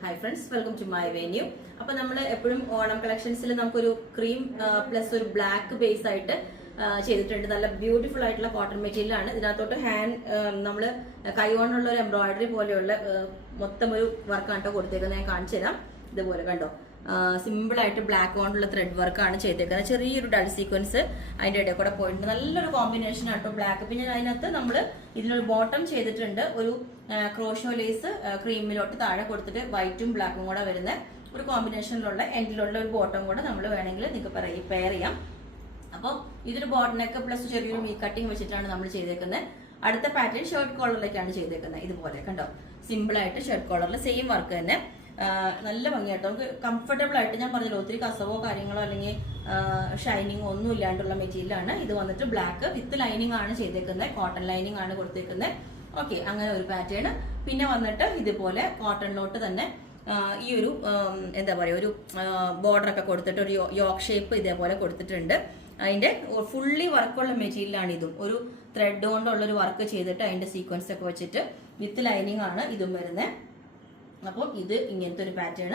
Hi friends, welcome to my venue. അപ്പൊ നമ്മൾ എപ്പോഴും ഓണം കളക്ഷൻസിൽ നമുക്കൊരു ക്രീം പ്ലസ് ഒരു ബ്ലാക്ക് ബേസ് ആയിട്ട് ചെയ്തിട്ടുണ്ട്. നല്ല ബ്യൂട്ടിഫുൾ ആയിട്ടുള്ള കോട്ടൺ മെറ്റീരിയൽ ആണ്. ഇതിനകത്തോട്ട് ഹാൻഡ് നമ്മൾ കൈകൊണ്ടുള്ള ഒരു എംബ്രോയിഡറി പോലെയുള്ള മൊത്തം ഒരു വർക്കാണ് കേട്ടോ കൊടുത്തേക്കുന്നത്. ഞാൻ കാണിച്ചു തരാം. ഇതുപോലെ കണ്ടോ, സിമ്പിൾ ആയിട്ട് ബ്ലാക്ക് കൊണ്ടുള്ള ത്രെഡ് വർക്കാണ് ചെയ്തേക്കുന്നത്. ചെറിയൊരു ഡൾ സീക്വൻസ് അതിന്റെ ഇടയിൽ കൂടെ പോയിട്ടുണ്ട്. നല്ലൊരു കോമ്പിനേഷൻ ആട്ടോ ബ്ലാക്ക്. പിന്നെ അതിനകത്ത് നമ്മൾ ഇതിനൊരു ബോട്ടം ചെയ്തിട്ടുണ്ട്. ഒരു ക്രോഷോ ലേസ് ക്രീമിലോട്ട് താഴെ കൊടുത്തിട്ട് വൈറ്റും ബ്ലാക്കും കൂടെ വരുന്ന ഒരു കോമ്പിനേഷനിലുള്ള എൻഡിലുള്ള ഒരു ബോട്ടം കൂടെ നമ്മൾ വേണമെങ്കിൽ നിങ്ങൾക്ക് പെയർ ചെയ്യാം. അപ്പോൾ ഇതൊരു ബോട്ടനൊക്കെ പ്ലസ് ചെറിയൊരു മീ കട്ടിങ് വെച്ചിട്ടാണ് നമ്മൾ ചെയ്തേക്കുന്നത്. അടുത്ത പാറ്റേൺ ഷർട്ട് കോളറിലേക്കാണ് ചെയ്തേക്കുന്നത്. ഇതുപോലെ കണ്ടോ, സിമ്പിൾ ആയിട്ട് ഷർട്ട് കോളറിൽ സെയിം വർക്ക് തന്നെ. നല്ല ഭംഗിയാട്ടോ, നമുക്ക് കംഫർട്ടബിൾ ആയിട്ട്. ഞാൻ പറഞ്ഞല്ലോ, ഒത്തിരി കസവോ കാര്യങ്ങളോ അല്ലെങ്കിൽ ഷൈനിങ്ങോ ഒന്നും ഇല്ലാണ്ടുള്ള മെറ്റീരിയലാണ്. ഇത് വന്നിട്ട് ബ്ലാക്ക് വിത്ത് ലൈനിങ് ആണ് ചെയ്തേക്കുന്നത്. കോട്ടൺ ലൈനിങ് ആണ് കൊടുത്തേക്കുന്നത്. ഓക്കെ, അങ്ങനെ ഒരു പാറ്റേൺ. പിന്നെ വന്നിട്ട് ഇതുപോലെ കോട്ടണിലോട്ട് തന്നെ ഈ ഒരു എന്താ പറയുക, ഒരു ബോർഡർ ഒക്കെ കൊടുത്തിട്ട് ഒരു യോക്ക് ഷേപ്പ് ഇതേപോലെ കൊടുത്തിട്ടുണ്ട്. അതിന്റെ ഫുള്ളി വർക്കുള്ള മെറ്റീരിയലാണ് ഇതും. ഒരു ത്രെഡ് കൊണ്ടുള്ളൊരു വർക്ക് ചെയ്തിട്ട് അതിന്റെ സീക്വൻസ് ഒക്കെ വെച്ചിട്ട് വിത്ത് ലൈനിങ് ആണ് ഇതും വരുന്നത്. അപ്പം ഇത് ഇങ്ങനത്തെ ഒരു പാറ്റേൺ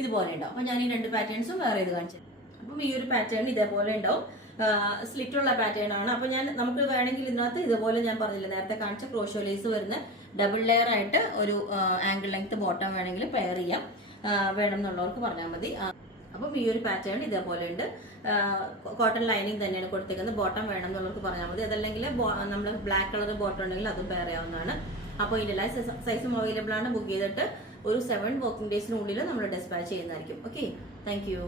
ഇതുപോലെ ഉണ്ടാവും. അപ്പൊ ഞാൻ ഈ രണ്ട് പാറ്റേൺസും വേറെ ഇത് കാണിച്ചു. അപ്പം ഈ ഒരു പാറ്റേൺ ഇതേപോലെ ഉണ്ടാവും. സ്ലിറ്റുള്ള പാറ്റേൺ ആണ്. അപ്പൊ നമുക്ക് വേണമെങ്കിൽ ഇതിനകത്ത് ഇതുപോലെ ഞാൻ പറഞ്ഞില്ല നേരത്തെ കാണിച്ച ക്രോഷോ ലേസ് വരുന്ന ഡബിൾ ലെയർ ആയിട്ട് ഒരു ആംഗിൾ ലെങ്ത് ബോട്ടം വേണമെങ്കിൽ പെയർ ചെയ്യാം. വേണം എന്നുള്ളവർക്ക് പറഞ്ഞാൽ മതി. അപ്പം ഈ ഒരു പാറ്റേൺ ഇതേപോലെ ഉണ്ട്. കോട്ടൺ ലൈനിങ് തന്നെയാണ് കൊടുത്തേക്കുന്നത്. ബോട്ടം വേണം എന്നുള്ളവർക്ക് പറഞ്ഞാൽ മതി. അതല്ലെങ്കിൽ നമ്മൾ ബ്ലാക്ക് കളർ ബോട്ടം ഉണ്ടെങ്കിൽ അതും പെയർ ചെയ്യാവുന്നതാണ്. അപ്പോൾ ഇതിന്റെ എല്ലാ സൈസും അവൈലബിൾ ആണ്. ബുക്ക് ചെയ്തിട്ട് ഒരു 7 വർക്കിംഗ് ഡേയ്സിനുള്ളിൽ നമ്മൾ ഡെസ്പാച്ച് ചെയ്യുന്നതായിരിക്കും. Okay, thank you.